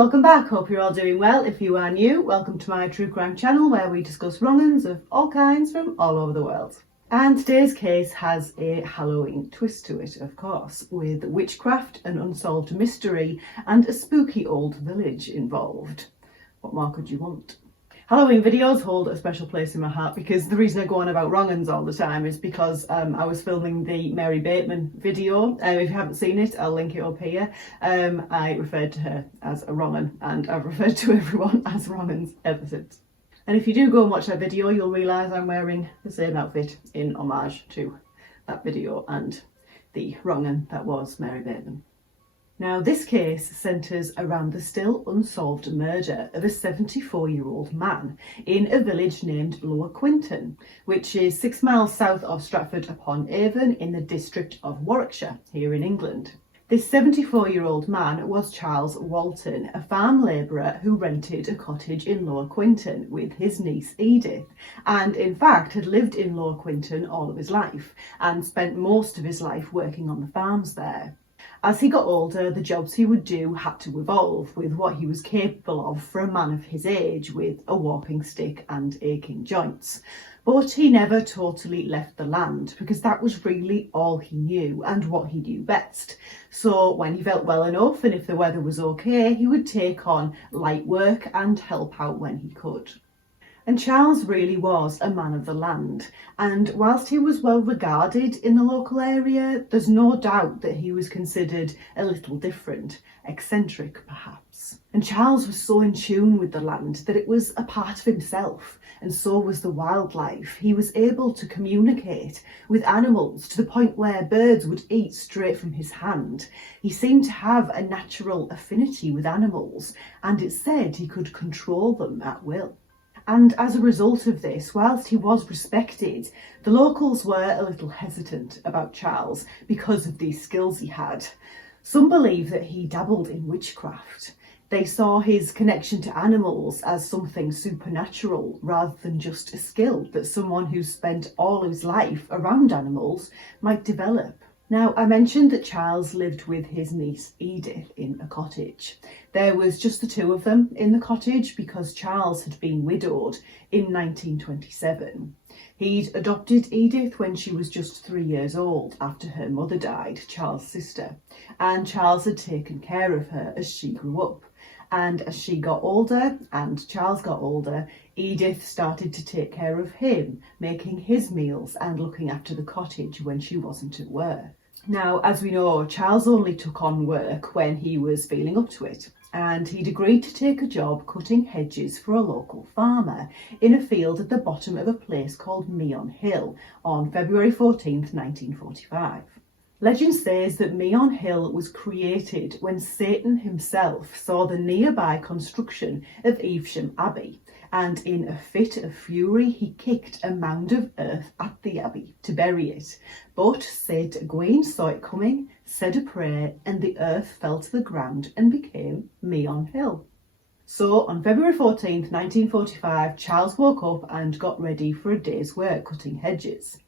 welcome back. Hope you're all doing well. If you are new, welcome to my true crime channel where we discuss wrong-uns of all kinds from all over the world. And today's case has a Halloween twist to it, of course, with witchcraft, an unsolved mystery, and a spooky old village involved. What more could you want? Halloween videos hold a special place in my heart because the reason I go on about wrong-uns all the time is because I was filming the Mary Bateman video. If you haven't seen it, I'll link it up here. I referred to her as a wrong-un, and I've referred to everyone as wrong-uns ever since. And if you do go and watch that video, you'll realise I'm wearing the same outfit in homage to that video and the wrong-un that was Mary Bateman. Now, this case centres around the still unsolved murder of a 74-year-old man in a village named Lower Quinton, which is 6 miles south of Stratford-upon-Avon in the district of Warwickshire, here in England. This 74-year-old man was Charles Walton, a farm labourer who rented a cottage in Lower Quinton with his niece Edith, and in fact had lived in Lower Quinton all of his life and spent most of his life working on the farms there. As he got older, the jobs he would do had to evolve with what he was capable of for a man of his age with a walking stick and aching joints. But he never totally left the land because that was really all he knew and what he knew best. So when he felt well enough and if the weather was okay, he would take on light work and help out when he could. And Charles really was a man of the land, and whilst he was well regarded in the local area, there's no doubt that he was considered a little different, eccentric perhaps. And Charles was so in tune with the land that it was a part of himself, and so was the wildlife. He was able to communicate with animals to the point where birds would eat straight from his hand. He seemed to have a natural affinity with animals, and it said he could control them at will. And as a result of this, whilst he was respected, the locals were a little hesitant about Charles because of these skills he had. Some believe that he dabbled in witchcraft. They saw his connection to animals as something supernatural rather than just a skill that someone who spent all his life around animals might develop. Now, I mentioned that Charles lived with his niece Edith in a cottage. There was just the two of them in the cottage because Charles had been widowed in 1927. He'd adopted Edith when she was just 3 years old after her mother died, Charles' sister, and Charles had taken care of her as she grew up. And as she got older and Charles got older, Edith started to take care of him, making his meals and looking after the cottage when she wasn't at work. Now, as we know, Charles only took on work when he was feeling up to it, and he'd agreed to take a job cutting hedges for a local farmer in a field at the bottom of a place called Meon Hill on February 14th, 1945. Legend says that Meon Hill was created when Satan himself saw the nearby construction of Evesham Abbey, and in a fit of fury he kicked a mound of earth at the abbey to bury it. But St Egwene saw it coming, said a prayer, and the earth fell to the ground and became Meon Hill. So on February 14th, 1945, Charles woke up and got ready for a day's work cutting hedges.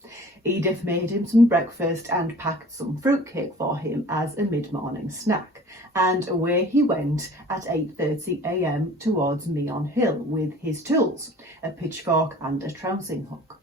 Edith made him some breakfast and packed some fruitcake for him as a mid-morning snack, and away he went at 8:30 a.m. towards Meon Hill with his tools, a pitchfork and a trouncing hook.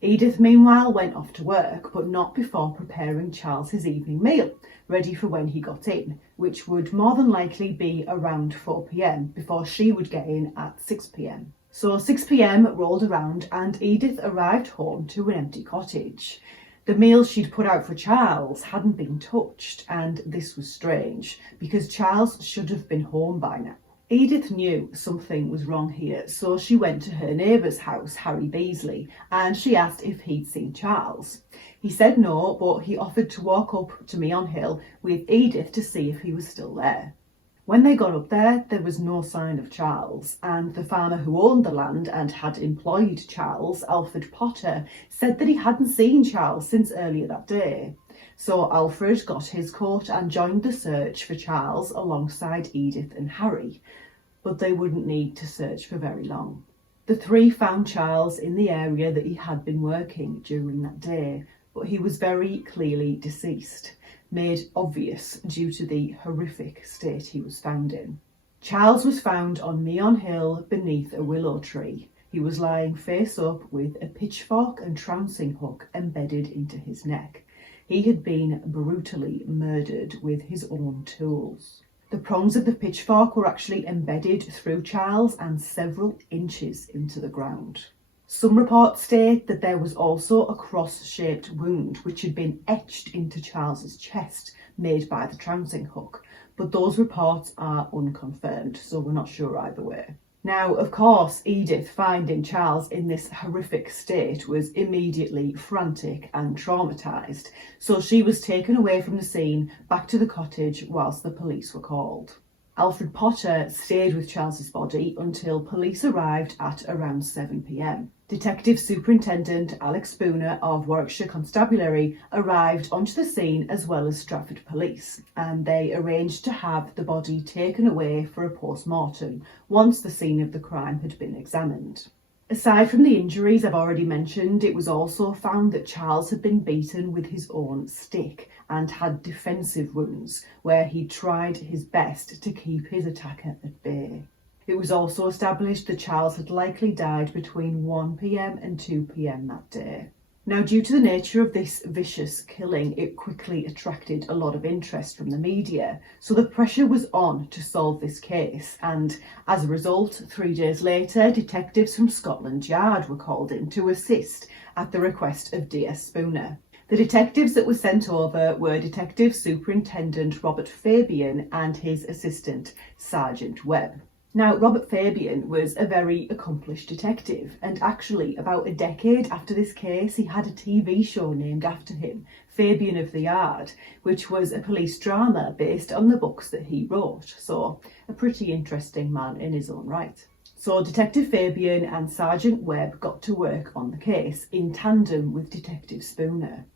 Edith meanwhile went off to work, but not before preparing Charles his evening meal, ready for when he got in, which would more than likely be around 4 p.m. before she would get in at 6 p.m. So 6 p.m. rolled around and Edith arrived home to an empty cottage. The meal she'd put out for Charles hadn't been touched, and this was strange because Charles should have been home by now. Edith knew something was wrong here, so she went to her neighbour's house, Harry Beasley, and she asked if he'd seen Charles. He said no, but he offered to walk up to Meon Hill with Edith to see if he was still there. When they got up there, there was no sign of Charles, and the farmer who owned the land and had employed Charles, Alfred Potter, said that he hadn't seen Charles since earlier that day. So Alfred got his coat and joined the search for Charles alongside Edith and Harry, but they wouldn't need to search for very long. The three found Charles in the area that he had been working during that day, but he was very clearly deceased, made obvious due to the horrific state he was found in. Charles was found on Meon Hill beneath a willow tree. He was lying face up with a pitchfork and trouncing hook embedded into his neck. He had been brutally murdered with his own tools. The prongs of the pitchfork were actually embedded through Charles and several inches into the ground. Some reports state that there was also a cross-shaped wound which had been etched into Charles's chest, made by the trouncing hook, but those reports are unconfirmed, so we're not sure either way. Now, of course, Edith, finding Charles in this horrific state, was immediately frantic and traumatised, so she was taken away from the scene back to the cottage whilst the police were called. Alfred Potter stayed with Charles's body until police arrived at around 7 p.m. Detective Superintendent Alex Spooner of Warwickshire Constabulary arrived onto the scene as well as Stratford Police, and they arranged to have the body taken away for a post-mortem once the scene of the crime had been examined. Aside from the injuries I've already mentioned, it was also found that Charles had been beaten with his own stick and had defensive wounds where he tried his best to keep his attacker at bay. It was also established that Charles had likely died between 1 p.m. and 2 p.m. that day. Now, due to the nature of this vicious killing, it quickly attracted a lot of interest from the media, so the pressure was on to solve this case, and as a result, 3 days later, detectives from Scotland Yard were called in to assist at the request of DS Spooner. The detectives that were sent over were Detective Superintendent Robert Fabian and his assistant, Sergeant Webb. Now, Robert Fabian was a very accomplished detective, and actually about a decade after this case he had a TV show named after him, Fabian of the Yard, which was a police drama based on the books that he wrote, so a pretty interesting man in his own right. So Detective Fabian and Sergeant Webb got to work on the case in tandem with Detective Spooner.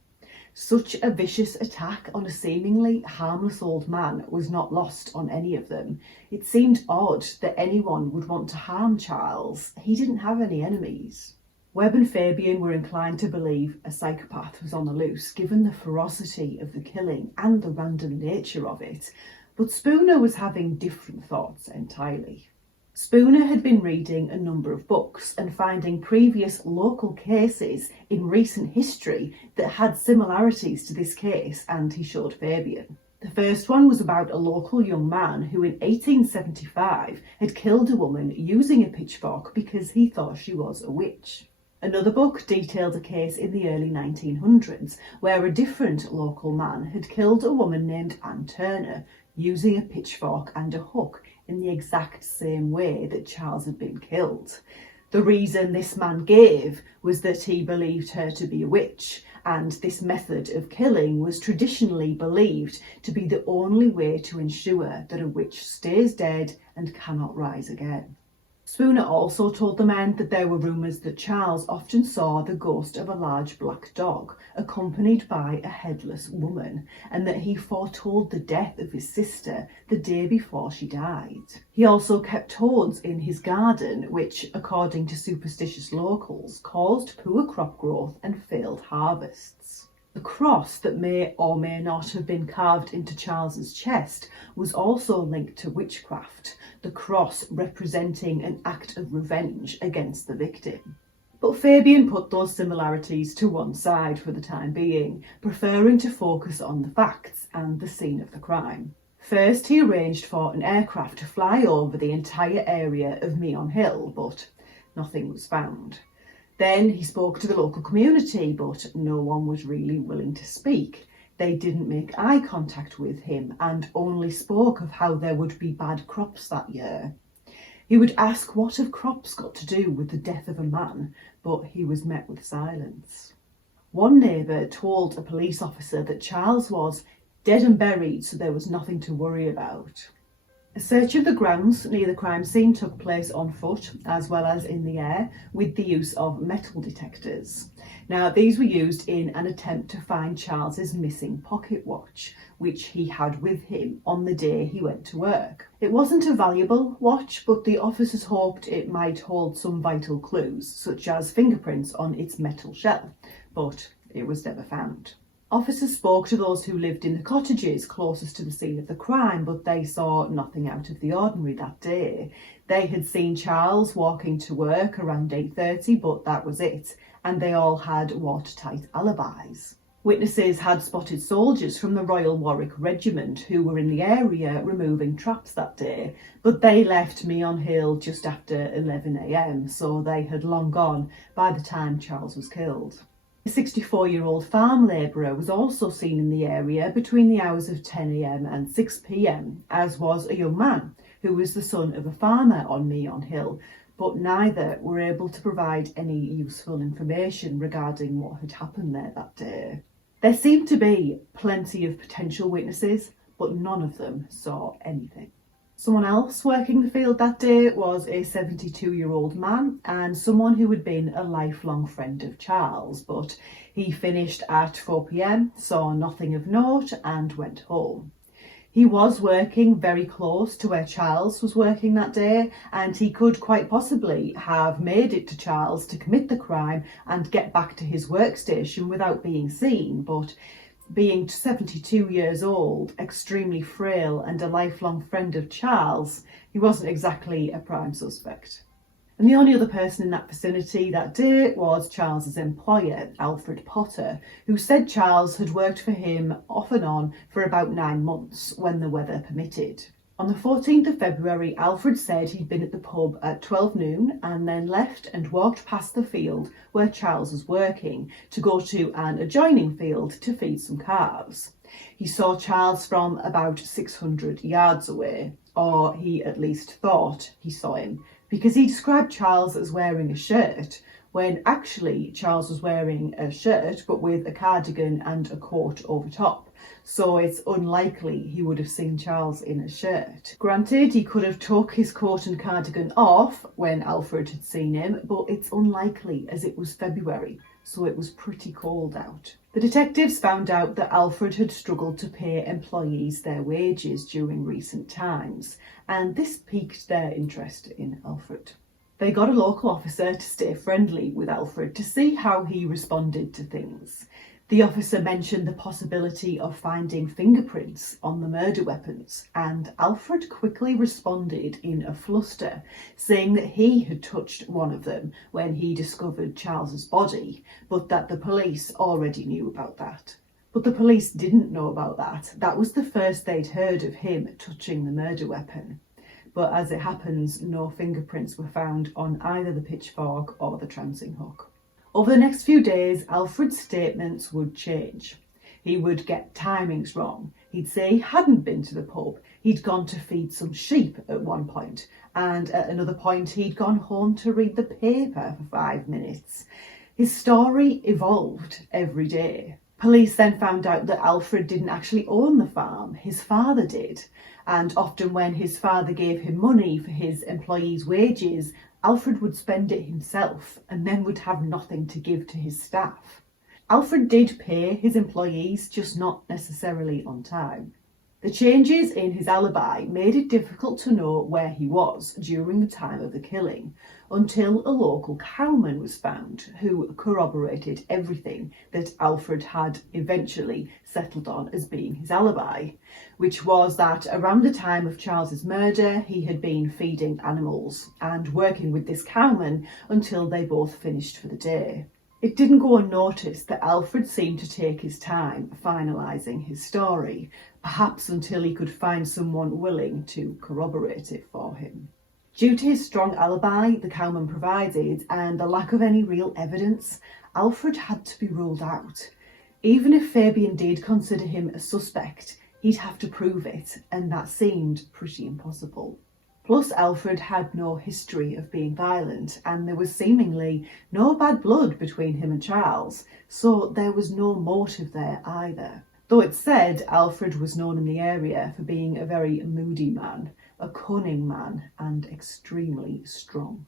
Such a vicious attack on a seemingly harmless old man was not lost on any of them. It seemed odd that anyone would want to harm Charles. He didn't have any enemies. Webb and Fabian were inclined to believe a psychopath was on the loose, given the ferocity of the killing and the random nature of it, but Spooner was having different thoughts entirely. Spooner had been reading a number of books and finding previous local cases in recent history that had similarities to this case, and he showed Fabian. The first one was about a local young man who in 1875 had killed a woman using a pitchfork because he thought she was a witch. Another book detailed a case in the early 1900s where a different local man had killed a woman named Anne Turner using a pitchfork and a hook in the exact same way that Charles had been killed. The reason this man gave was that he believed her to be a witch, and this method of killing was traditionally believed to be the only way to ensure that a witch stays dead and cannot rise again. Spooner also told the men that there were rumours that Charles often saw the ghost of a large black dog accompanied by a headless woman, and that he foretold the death of his sister the day before she died. He also kept toads in his garden, which, according to superstitious locals, caused poor crop growth and failed harvests. The cross that may or may not have been carved into Charles's chest was also linked to witchcraft, the cross representing an act of revenge against the victim. But Fabian put those similarities to one side for the time being, preferring to focus on the facts and the scene of the crime. First, he arranged for an aircraft to fly over the entire area of Meon Hill, but nothing was found. Then he spoke to the local community, but no one was really willing to speak. They didn't make eye contact with him and only spoke of how there would be bad crops that year. He would ask what have crops got to do with the death of a man, but he was met with silence. One neighbour told a police officer that Charles was dead and buried, so there was nothing to worry about. A search of the grounds near the crime scene took place on foot as well as in the air with the use of metal detectors. Now, these were used in an attempt to find Charles's missing pocket watch, which he had with him on the day he went to work. It wasn't a valuable watch, but the officers hoped it might hold some vital clues, such as fingerprints on its metal shell, but it was never found. Officers spoke to those who lived in the cottages closest to the scene of the crime, but they saw nothing out of the ordinary that day. They had seen Charles walking to work around 8:30, but that was it, and they all had watertight alibis. Witnesses had spotted soldiers from the Royal Warwick Regiment who were in the area removing traps that day, but they left Meon Hill just after 11 a.m, so they had long gone by the time Charles was killed. A 64-year-old farm labourer was also seen in the area between the hours of 10 a.m. and 6 p.m, as was a young man who was the son of a farmer on Meon Hill, but neither were able to provide any useful information regarding what had happened there that day. There seemed to be plenty of potential witnesses, but none of them saw anything. Someone else working the field that day was a 72-year-old man and someone who had been a lifelong friend of Charles, but he finished at 4 p.m, saw nothing of note and went home. He was working very close to where Charles was working that day, and he could quite possibly have made it to Charles to commit the crime and get back to his workstation without being seen, but being 72 years old, extremely frail and a lifelong friend of Charles, he wasn't exactly a prime suspect. And the only other person in that vicinity that day was Charles's employer, Alfred Potter, who said Charles had worked for him off and on for about 9 months when the weather permitted. On the 14th of February, Alfred said he'd been at the pub at 12 noon and then left and walked past the field where Charles was working to go to an adjoining field to feed some calves. He saw Charles from about 600 yards away, or he at least thought he saw him, because he described Charles as wearing a shirt, when actually Charles was wearing a shirt but with a cardigan and a coat over top. So it's unlikely he would have seen Charles in a shirt. Granted, he could have took his coat and cardigan off when Alfred had seen him, but it's unlikely as it was February, so it was pretty cold out. The detectives found out that Alfred had struggled to pay employees their wages during recent times, and this piqued their interest in Alfred. They got a local officer to stay friendly with Alfred to see how he responded to things. The officer mentioned the possibility of finding fingerprints on the murder weapons, and Alfred quickly responded in a fluster, saying that he had touched one of them when he discovered Charles's body, but that the police already knew about that. But the police didn't know about that. That was the first they'd heard of him touching the murder weapon. But as it happens, no fingerprints were found on either the pitchfork or the trouncing hook. Over the next few days, Alfred's statements would change. He would get timings wrong. He'd say he hadn't been to the pub. He'd gone to feed some sheep at one point, and at another point he'd gone home to read the paper for 5 minutes. His story evolved every day. Police then found out that Alfred didn't actually own the farm. His father did. And often when his father gave him money for his employees' wages, Alfred would spend it himself and then would have nothing to give to his staff. Alfred did pay his employees, just not necessarily on time. The changes in his alibi made it difficult to know where he was during the time of the killing, until a local cowman was found who corroborated everything that Alfred had eventually settled on as being his alibi, which was that around the time of Charles's murder he had been feeding animals and working with this cowman until they both finished for the day. It didn't go unnoticed that Alfred seemed to take his time finalising his story, perhaps until he could find someone willing to corroborate it for him. Due to his strong alibi the cowman provided and the lack of any real evidence, Alfred had to be ruled out. Even if Fabian did consider him a suspect, he'd have to prove it, and that seemed pretty impossible. Plus, Alfred had no history of being violent, and there was seemingly no bad blood between him and Charles, so there was no motive there either. Though it's said Alfred was known in the area for being a very moody man, a cunning man, and extremely strong.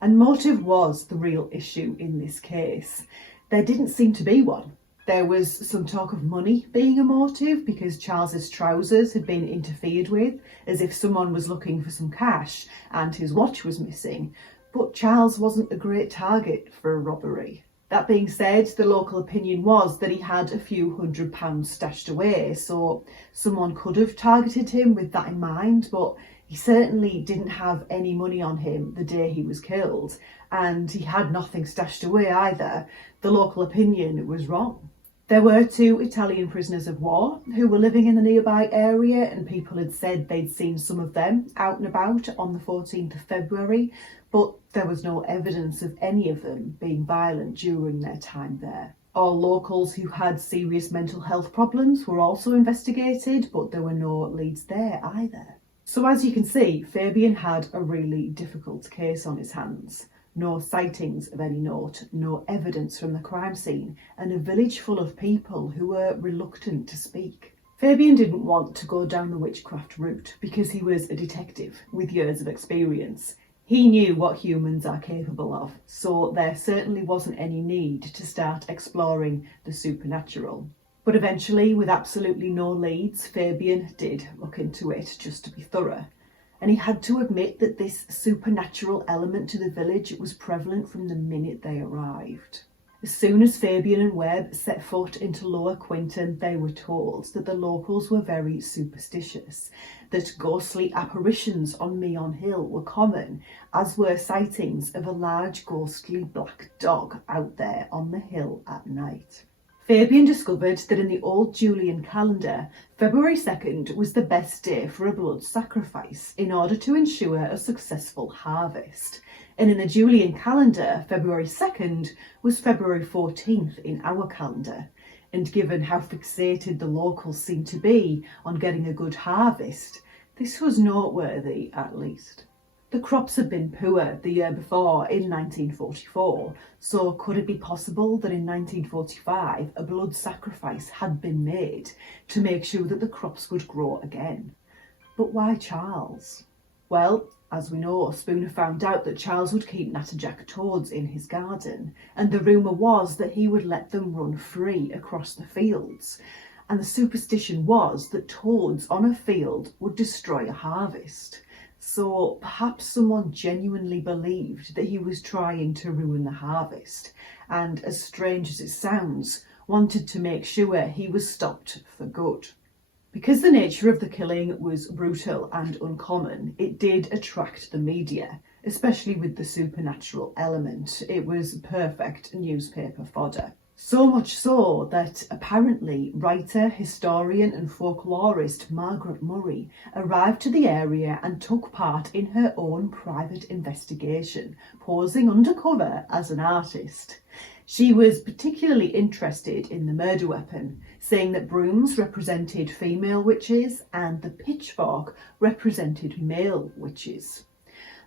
And motive was the real issue in this case. There didn't seem to be one. There was some talk of money being a motive because Charles's trousers had been interfered with, as if someone was looking for some cash and his watch was missing, but Charles wasn't a great target for a robbery. That being said, the local opinion was that he had a few £100s stashed away, so someone could have targeted him with that in mind, but he certainly didn't have any money on him the day he was killed, and he had nothing stashed away either. The local opinion was wrong. There were 2 Italian prisoners of war who were living in the nearby area, and people had said they'd seen some of them out and about on the 14th of February, but there was no evidence of any of them being violent during their time there. All locals who had serious mental health problems were also investigated, but there were no leads there either. So as you can see, Fabian had a really difficult case on his hands. No sightings of any note, no evidence from the crime scene, and a village full of people who were reluctant to speak. Fabian didn't want to go down the witchcraft route because he was a detective with years of experience. He knew what humans are capable of, so there certainly wasn't any need to start exploring the supernatural. But eventually, with absolutely no leads, Fabian did look into it just to be thorough. And he had to admit that this supernatural element to the village was prevalent from the minute they arrived. As soon as Fabian and Webb set foot into Lower Quinton, they were told that the locals were very superstitious, that ghostly apparitions on Meon Hill were common, as were sightings of a large ghostly black dog out there on the hill at night. Fabian discovered that in the old Julian calendar, February 2nd was the best day for a blood sacrifice in order to ensure a successful harvest. And in the Julian calendar, February 2nd was February 14th in our calendar. And given how fixated the locals seemed to be on getting a good harvest, this was noteworthy at least. The crops had been poor the year before in 1944, so could it be possible that in 1945 a blood sacrifice had been made to make sure that the crops would grow again? But why Charles? Well, as we know, Spooner found out that Charles would keep natterjack toads in his garden, and the rumour was that he would let them run free across the fields. And the superstition was that toads on a field would destroy a harvest. So perhaps someone genuinely believed that he was trying to ruin the harvest, and as strange as it sounds, wanted to make sure he was stopped for good. Because the nature of the killing was brutal and uncommon, it did attract the media, especially with the supernatural element. It was perfect newspaper fodder. So much so that apparently writer, historian and folklorist Margaret Murray arrived to the area and took part in her own private investigation, posing undercover as an artist. She was particularly interested in the murder weapon, saying that brooms represented female witches and the pitchfork represented male witches.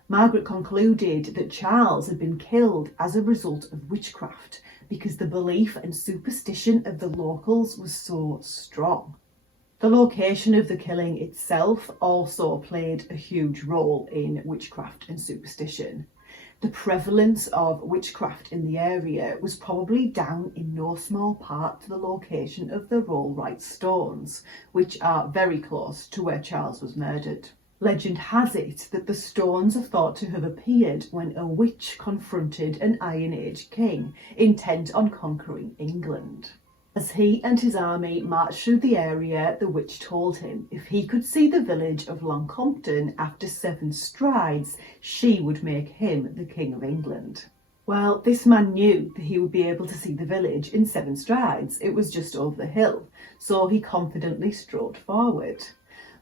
Margaret concluded that Charles had been killed as a result of witchcraft because the belief and superstition of the locals was so strong. The location of the killing itself also played a huge role in witchcraft and superstition. The prevalence of witchcraft in the area was probably down in no small part to the location of the Rollright stones, which are very close to where Charles was murdered. Legend has it that the stones are thought to have appeared when a witch confronted an Iron Age king intent on conquering England. As he and his army marched through the area, the witch told him if he could see the village of Longcompton after 7 strides, she would make him the King of England. Well, this man knew that he would be able to see the village in 7 strides. It was just over the hill, so he confidently strode forward.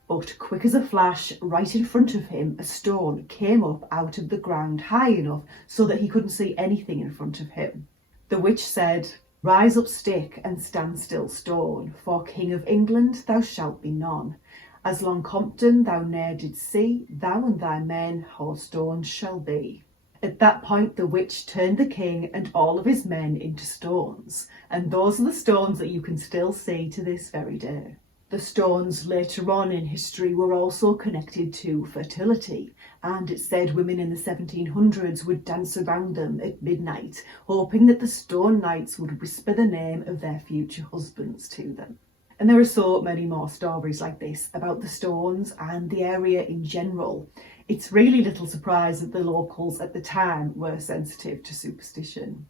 But quick as a flash, right in front of him, a stone came up out of the ground high enough so that he couldn't see anything in front of him. The witch said, "Rise up, stick, and stand still, stone, for King of England thou shalt be none. As Longcompton thou ne'er didst see, thou and thy men whole stones shall be." At that point, the witch turned the king and all of his men into stones, and those are the stones that you can still see to this very day. The stones later on in history were also connected to fertility, and it said women in the 1700s would dance around them at midnight, hoping that the stone knights would whisper the name of their future husbands to them. And there are so many more stories like this about the stones and the area in general. It's really little surprise that the locals at the time were sensitive to superstition.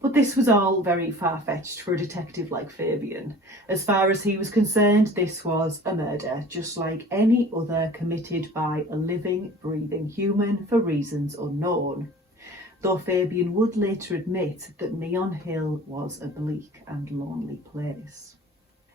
But this was all very far-fetched for a detective like Fabian. As far as he was concerned, this was a murder, just like any other committed by a living, breathing human for reasons unknown. Though Fabian would later admit that Meon Hill was a bleak and lonely place.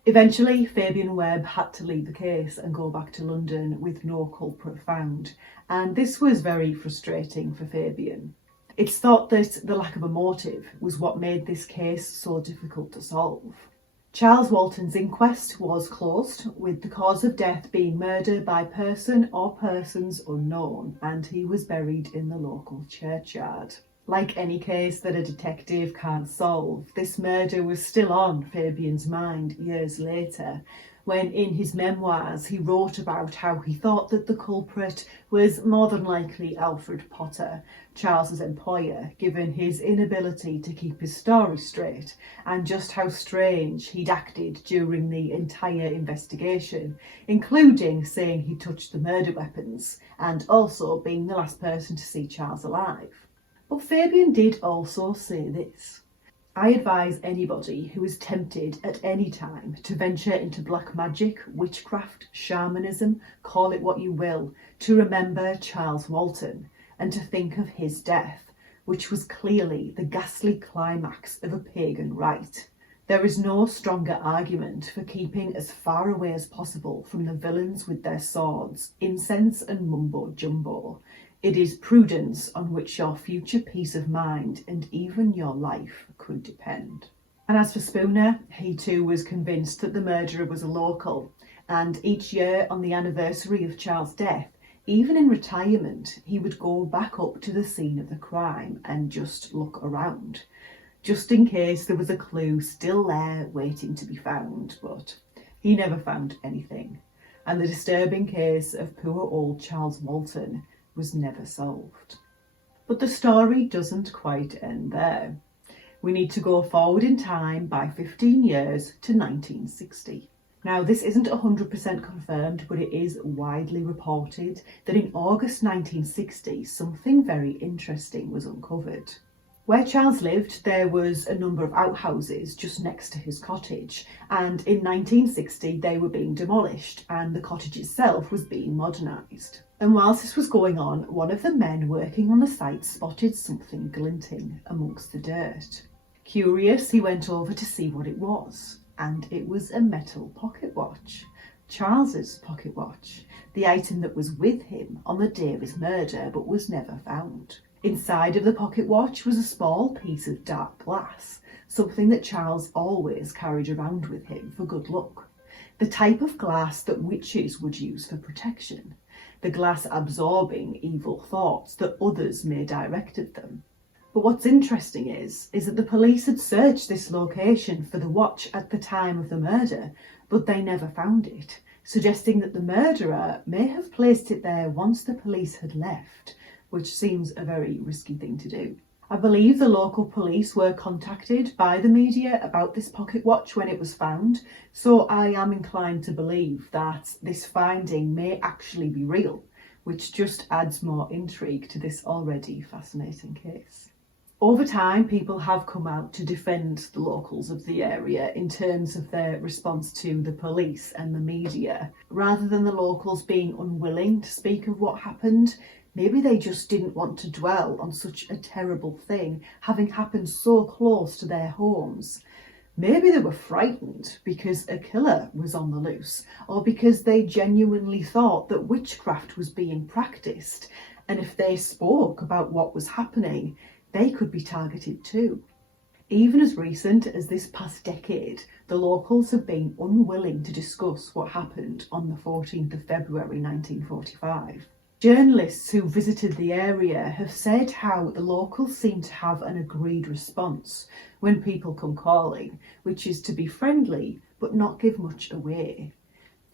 Eventually, Fabian Webb had to leave the case and go back to London with no culprit found, and this was very frustrating for Fabian. It's thought that the lack of a motive was what made this case so difficult to solve. Charles Walton's inquest was closed, with the cause of death being murder by person or persons unknown, and he was buried in the local churchyard. Like any case that a detective can't solve, this murder was still on Fabian's mind years later, when in his memoirs he wrote about how he thought that the culprit was more than likely Alfred Potter, Charles's employer, given his inability to keep his story straight and just how strange he'd acted during the entire investigation, including saying he touched the murder weapons and also being the last person to see Charles alive. But Fabian did also say this: "I advise anybody who is tempted at any time to venture into black magic, witchcraft, shamanism, call it what you will, to remember Charles Walton and to think of his death, which was clearly the ghastly climax of a pagan rite. There is no stronger argument for keeping as far away as possible from the villains with their swords, incense and mumbo-jumbo. It is prudence on which your future peace of mind and even your life could depend." And as for Spooner, he too was convinced that the murderer was a local, and each year on the anniversary of Charles' death, even in retirement, he would go back up to the scene of the crime and just look around, just in case there was a clue still there waiting to be found. But he never found anything, and the disturbing case of poor old Charles Walton was never solved. But the story doesn't quite end there. We need to go forward in time by 15 years to 1960. Now, this isn't 100% confirmed, but it is widely reported that in August 1960, something very interesting was uncovered. Where Charles lived, there was a number of outhouses just next to his cottage, and in 1960 they were being demolished and the cottage itself was being modernised. And whilst this was going on, one of the men working on the site spotted something glinting amongst the dirt. Curious, he went over to see what it was, and it was a metal pocket watch. Charles's pocket watch, the item that was with him on the day of his murder but was never found. Inside of the pocket watch was a small piece of dark glass, something that Charles always carried around with him for good luck. The type of glass that witches would use for protection, the glass absorbing evil thoughts that others may direct at them. But what's interesting is that the police had searched this location for the watch at the time of the murder, but they never found it, suggesting that the murderer may have placed it there once the police had left, which seems a very risky thing to do. I believe the local police were contacted by the media about this pocket watch when it was found, so I am inclined to believe that this finding may actually be real, which just adds more intrigue to this already fascinating case. Over time, people have come out to defend the locals of the area in terms of their response to the police and the media. Rather than the locals being unwilling to speak of what happened, maybe they just didn't want to dwell on such a terrible thing having happened so close to their homes. Maybe they were frightened because a killer was on the loose, or because they genuinely thought that witchcraft was being practiced, and if they spoke about what was happening, they could be targeted too. Even as recent as this past decade, the locals have been unwilling to discuss what happened on the 14th of February 1945. Journalists who visited the area have said how the locals seem to have an agreed response when people come calling, which is to be friendly but not give much away.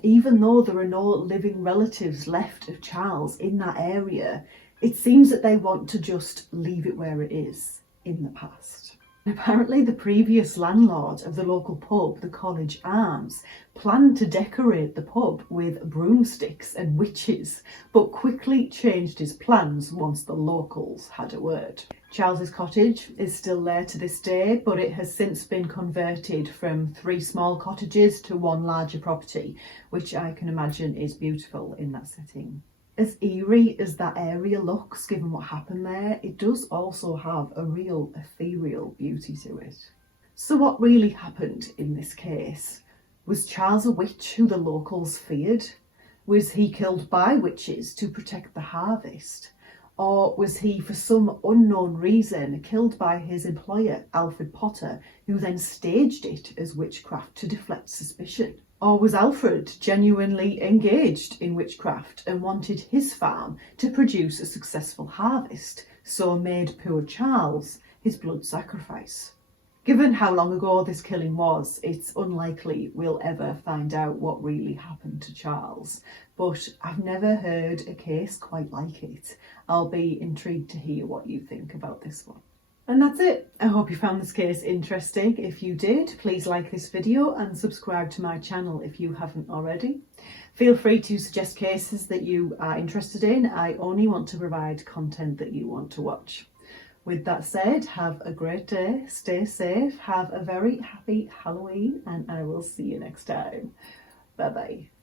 Even though there are no living relatives left of Charles in that area, it seems that they want to just leave it where it is, in the past. Apparently the previous landlord of the local pub, the College Arms, planned to decorate the pub with broomsticks and witches, but quickly changed his plans once the locals had a word. Charles's cottage is still there to this day, but it has since been converted from 3 small cottages to 1 larger property, which I can imagine is beautiful in that setting. As eerie as that area looks, given what happened there, it does also have a real ethereal beauty to it. So what really happened in this case? Was Charles a witch who the locals feared? Was he killed by witches to protect the harvest? Or was he, for some unknown reason, killed by his employer, Alfred Potter, who then staged it as witchcraft to deflect suspicion? Or was Alfred genuinely engaged in witchcraft and wanted his farm to produce a successful harvest, so made poor Charles his blood sacrifice? Given how long ago this killing was, it's unlikely we'll ever find out what really happened to Charles, but I've never heard a case quite like it. I'll be intrigued to hear what you think about this one. And that's it. I hope you found this case interesting. If you did, please like this video and subscribe to my channel if you haven't already. Feel free to suggest cases that you are interested in. I only want to provide content that you want to watch. With that said, have a great day, stay safe, have a very happy Halloween, and I will see you next time. Bye bye.